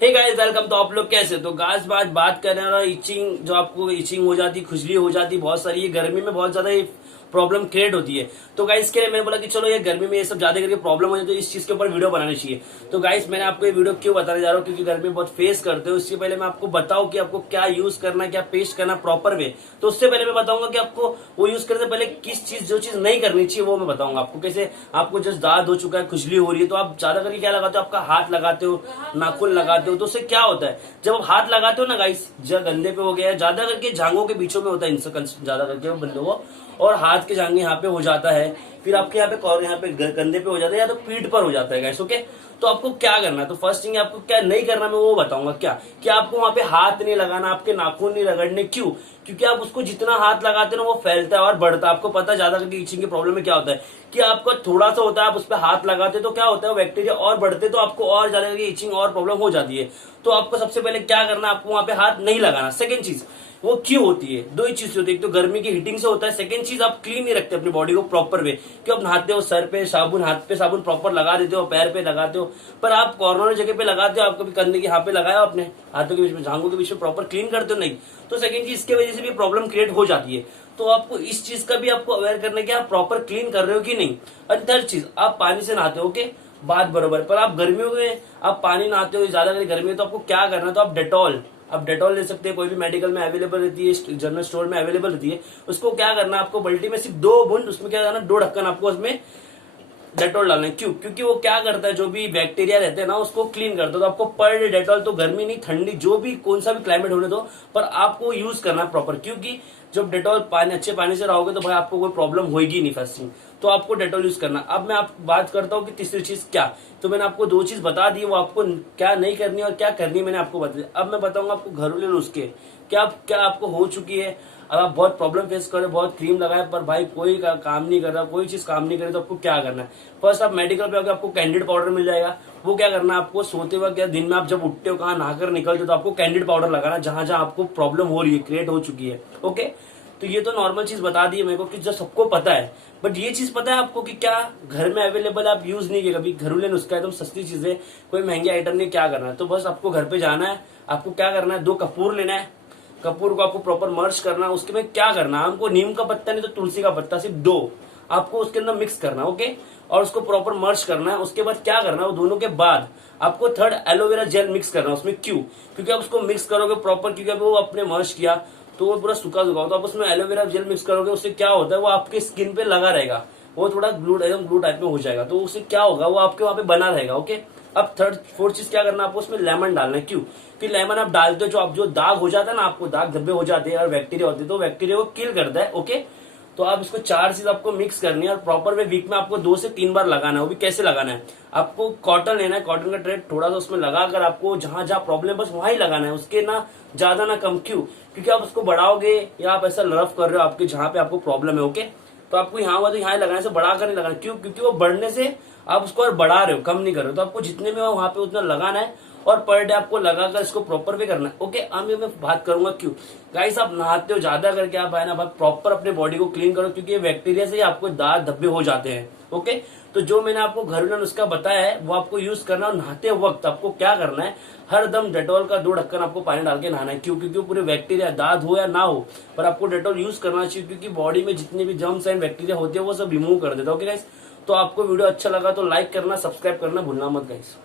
Hey guys welcome. तो आप लोग कैसे? तो गाइस आज बात कर रहे हैं इचिंग, जो आपको इचिंग हो जाती, खुजली हो जाती बहुत सारी, ये गर्मी में बहुत ज्यादा प्रॉब्लम क्रिएट होती है। तो गाइस के लिए मैंने बोला कि चलो ये गर्मी में ये सब ज्यादा करके प्रॉब्लम हो जाती है, तो इस चीज के ऊपर वीडियो बनानी चाहिए। तो गाइस मैंने आपको ये वीडियो क्यों बताने जा रहा हूँ, क्योंकि गर्मी बहुत फेस करते हो। इससे पहले मैं आपको बताऊं कि आपको क्या यूज करना है, क्या पेस्ट करना प्रॉपर वे। तो उससे पहले मैं बताऊंगा कि आपको वो यूज करने से पहले किस चीज, जो चीज नहीं करनी चाहिए वो मैं बताऊंगा आपको। कैसे आपको जस्ट दाद हो चुका है, खुजली हो रही है, तो आप ज्यादा करके क्या लगाते हो, आपका हाथ लगाते हो, नाखून लगाते हो। तो उससे क्या होता है, जब आप हाथ लगाते हो ना गाइस, जब गंदे पे हो गया है, ज्यादा करके जांघों के बीचों में होता है, इनसे ज्यादा करके बंदों को, और हाथ के जांघे यहाँ पे हो जाता है, फिर आपके यहाँ पे कंधे पे हो जाता है, या तो पीठ पर हो जाता है गाइस। ओके, तो आपको क्या करना है, तो फर्स्ट थिंग आपको क्या नहीं करना मैं वो बताऊंगा। क्या आपको वहां पे हाथ नहीं लगाना, आपके नाखून नहीं रगड़ने। क्यों? क्योंकि आप उसको जितना हाथ लगाते हो ना वो फैलता है और बढ़ता है। आपको पता है ज्यादा करके इचिंग की प्रॉब्लम में क्या होता है कि आपका थोड़ा सा होता है, आप उस पर हाथ लगाते तो क्या होता है, बैक्टीरिया और बढ़ते, तो आपको और ज्यादा करके इचिंग और प्रॉब्लम हो जाती है। तो आपको सबसे पहले क्या करना है, आपको वहां पे हाथ नहीं लगाना। सेकंड चीज वो क्यों होती है, दो ही चीज होती है, एक तो गर्मी की हीटिंग से होता है, सेकंड चीज आप क्लीन नहीं रखते अपनी बॉडी को प्रॉपर वे। क्यों? आप नहाते हो, सर पे साबुन, हाथ पे साबुन प्रॉपर लगा देते हो, पैर पे लगाते हो, पर आप कॉर्नर जगह पे लगाते हो, आप कभी कंधे के यहाँ पे लगाया अपने हाथों के बीच में, जांघों के बीच में प्रॉपर क्लीन करते हो नहीं। तो सेकंड चीज इसके वजह से भी प्रॉब्लम क्रिएट हो जाती है। तो आपको इस चीज का भी आपको अवेयर करना है कि आप प्रॉपर क्लीन कर रहे हो कि नहीं। और थर्ड चीज, आप पानी से नहाते हो, ओके बात बरोबर, पर आप गर्मियों में आप पानी नहाते हो, ज्यादा गर्मी है, तो आपको क्या करना है, तो आप डेटॉल ले सकते हैं, कोई भी मेडिकल में अवेलेबल रहती है, जनरल स्टोर में अवेलेबल रहती है। उसको क्या करना है, आपको बाल्टी में सिर्फ 2 बूंद, उसमें क्या करना, 2 ढक्कन आपको उसमें डेटॉल डालना है। क्यों? क्योंकि वो क्या करता है, जो भी बैक्टीरिया रहते हैं ना उसको क्लीन करता है। तो आपको पर डे डेटॉल, तो गर्मी नहीं ठंडी, जो भी कौन सा भी क्लाइमेट होने दो, पर आपको यूज करना है प्रॉपर। क्योंकि जब डेटॉल पानी, अच्छे पानी से रहोगे तो भाई आपको कोई प्रॉब्लम होगी नहीं फर्स्टिंग, तो आपको डेटॉल यूज करना। अब मैं आप बात करता हूँ कि तीसरी चीज क्या। तो मैंने आपको 2 चीज बता दी, वो आपको क्या नहीं करनी और क्या करनी मैंने आपको बता दिया। अब मैं बताऊंगा आपको घरेलू नुस्खे, क्या आपको हो चुकी है, अब आप बहुत प्रॉब्लम फेस कर रहे हो, बहुत क्रीम लगाए पर भाई कोई काम नहीं कर रहा, कोई चीज काम नहीं करे, तो आपको क्या करना है। फर्स्ट आप मेडिकल पे आगे आपको कैंडिड पाउडर मिल जाएगा। वो क्या करना है, आपको सोते वक्त या दिन में आप जब उठते हो, कहाँ नहाकर निकलते हो, तो आपको कैंडिड पाउडर लगाना जहां जहां आपको प्रॉब्लम हो रही है, क्रिएट हो चुकी है। ओके, तो ये तो नॉर्मल चीज बता दी है मेरे को कि जो सबको पता है, बट ये चीज पता है आपको कि क्या घर में अवेलेबल, आप यूज नहीं किए कभी, घरेलू नुस्खा एकदम सस्ती चीजें, कोई महंगे आइटम नहीं। क्या करना है, तो बस आपको घर पे जाना है, आपको क्या करना है, 2 कपूर लेना है, कपूर को आपको प्रॉपर मर्ज करना है। उसके में क्या करना है, हमको नीम का पत्ता नहीं तो तुलसी का पत्ता, सिर्फ 2 आपको उसके अंदर मिक्स करना है। ओके, और उसको प्रॉपर मर्ज करना है। उसके बाद क्या करना है, वो दोनों के बाद आपको थर्ड एलोवेरा जेल मिक्स करना है उसमें। क्यों? क्योंकि आप उसको मिक्स करोगे प्रॉपर, क्योंकि अब वो आपने मर्ज किया तो वो पूरा सूखा होगा, तो आप उसमें एलोवेरा जेल मिक्स करोगे, उससे क्या होता है, वो आपके स्किन पे लगा रहेगा, वो थोड़ा एकदम ग्लू टाइप में हो जाएगा, तो उससे क्या होगा, वो आपके वहां पे बना रहेगा। ओके, अब थर्ड फोर्थ चीज क्या करना है, आपको उसमें लेमन डालना है। क्यों? कि लेमन आप डालते हो, जो दाग हो जाता है ना, आपको दाग धब्बे हो जाते हैं और बैक्टीरिया होते हैं, तो बैक्टीरिया को किल करता है। ओके, तो आप इसको 4 चीज आपको मिक्स करनी है और प्रॉपर वे वीक में आपको 2 से 3 बार लगाना है। वो भी कैसे लगाना है, आपको कॉटन लेना है, कॉटन का थ्रेड थोड़ा सा उसमें लगाकर आपको जहां जहां प्रॉब्लम बस वहां ही लगाना है, उसके ना ज्यादा ना कम। क्यों? क्योंकि आप उसको बढ़ाओगे या आप ऐसा रफ कर रहे हो आपके जहां पे आपको प्रॉब्लम है, ओके, तो आपको यहाँ हुआ तो यहाँ लगाने से बढ़ाकर नहीं लगाना। क्यों? क्योंकि वो बढ़ने से आप उसको और बढ़ा रहे हो, कम नहीं कर रहे हो, तो आपको जितने में हो वहां पे उतना लगाना है और पर डे आपको लगाकर इसको प्रॉपर भी करना है। ओके, अब मैं बात करूंगा क्यों। गाइस आप नहाते हो ज्यादा करके, आप है ना प्रॉपर अपने बॉडी को क्लीन करो, क्योंकि बैक्टीरिया से ही आपको दाग धब्बे हो जाते हैं। ओके, तो जो मैंने आपको घरेलू नुस्खा बताया है वो आपको यूज करना। और नहाते वक्त आपको क्या करना है, हर दम डेटॉल का 2 ढक्कन आपको पानी डाल के नहाना है। क्यों? क्योंकि पूरे बैक्टीरिया, दाद हो या ना हो, पर आपको डेटॉल यूज करना चाहिए, क्योंकि बॉडी में जितने भी जर्म्स एंड बैक्टीरिया होते हैं वो सब रिमूव कर देता है। ओके गाइस, तो आपको वीडियो अच्छा लगा तो लाइक करना, सब्सक्राइब करना भूलना मत गाइस।